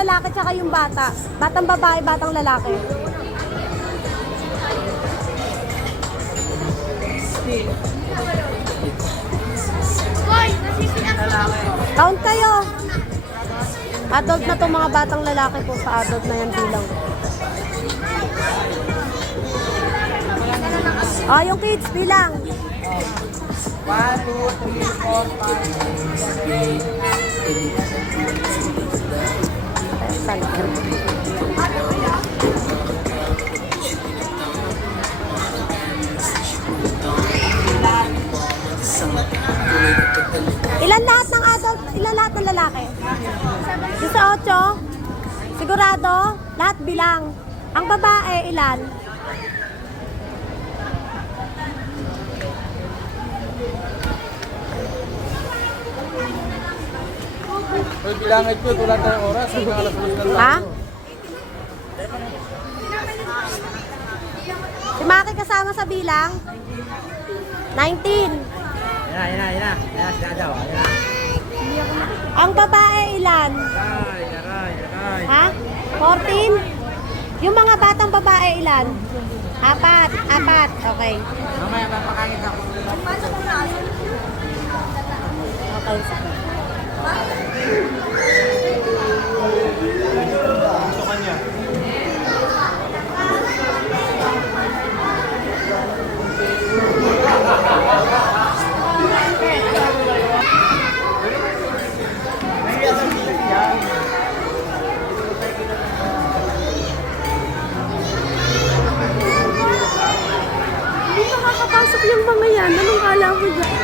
lalaki tsaka yung bata. Batang babae, batang lalaki. Count kayo. Adult na to, mga batang lalaki po, sa adult na yan bilang. Ah, yung kids bilang. 1, 2, 3, 4, 5. Ilan lahat ng adult? Ilan lahat ng lalaki? 18? Sigurado? Lahat bilang. Ang babae, ilan? Pwede bilangin ko, tulad ng oras, hanggang alas 2 na lang. Ha? Si Maki kasama sa bilang? 19. Yan na. Yan, sinadaw. Yan na. Ang babae, ilan? Aray. Ha? 14? Yung mga batang babae, ilan? 4. Okay. Mamaya papakain ako. Okay. Gusto kanya. Hindi makakapasok yung mga yan. Anong kala mo dyan?